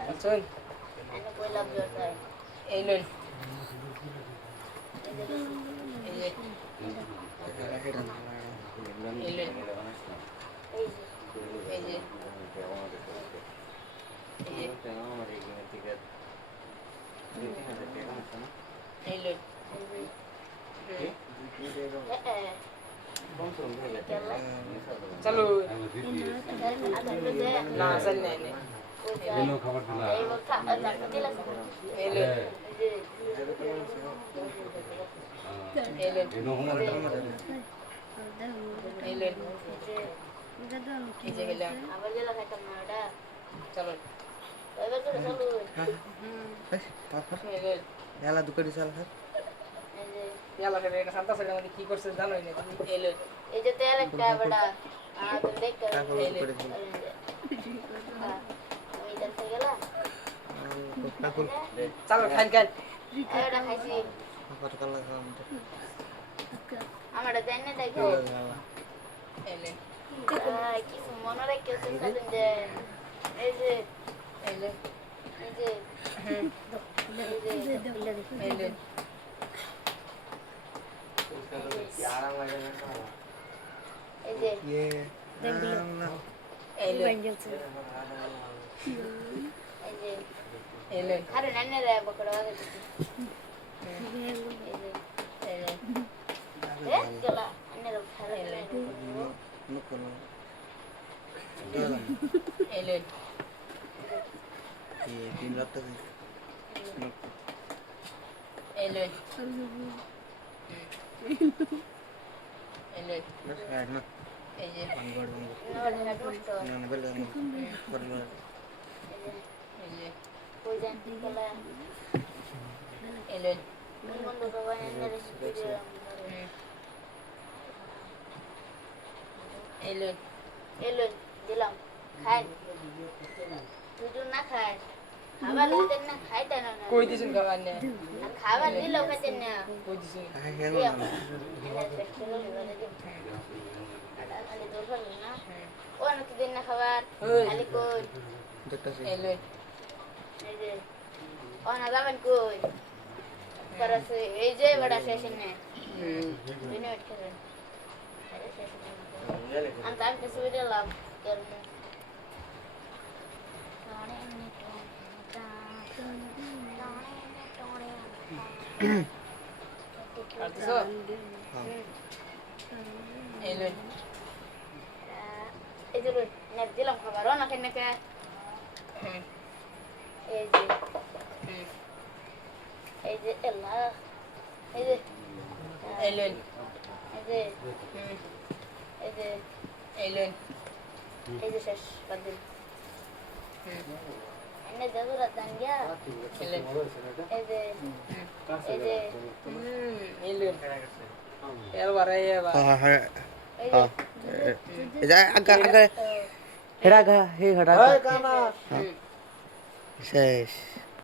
Alsun. Ano po love your time? Elon. Ele. Elon. Eje. Elon. चलो ना सल नहीं चलो याला दुकानी चाल सर याला रे शांता सगळ्यांमध्ये की करते जाणं नाही एल এই যে তেল একটা বড়া তুমি দেখ তারপর করে দিন আমি জানতে গেলাম কাকুল चलो खान खान এটা খাইছি কত কালা খাওয়া আমার জানি না দেখো एल কি মনে রাখে শুনছেন যে এই যে एल এই যে एल এই যে ये एल এই যে एल আরে নান্নে রে বকড়া এই যে एल এ গলা নান্নে রে খালে नको एल ये 3 लाख तक एल एल बस ऐड ना एजे बनगड़ না কষ্ট ना बेल बनगड़ एल কই জানতে গেলা एल বন্ধ বাবা নান্নে রে শিখে एल এলো দিলাম খাই দুজন না খায় খাবার দিতেন না খাইতেন না कोई दिसून गावान नाही খাবার দিলেও খাইতেন না कोई दिसून है है দিয়ে ना খালি দরকার না ও নাকি দিন না খাবার ওই। খালি কই देखता से एल এই যে ও না যাবেন কই তারপরে এই যে বড় স্টেশন নে মিনিট করেন আমি তার কাছে দিলাম করব artiso हां एल এই যে না দিলাম খাবার ও না কেন কে এই যে এলা এই যে एल এই যে এই যে एल এই যে শেষ বাদ দিন এনে জরুরত দান গিয়া एल এই যে এই যে एल यार बारे ये बा हां है এই যে हां जा आगा आगा हेडा गा हे हेडा ओय काना शेष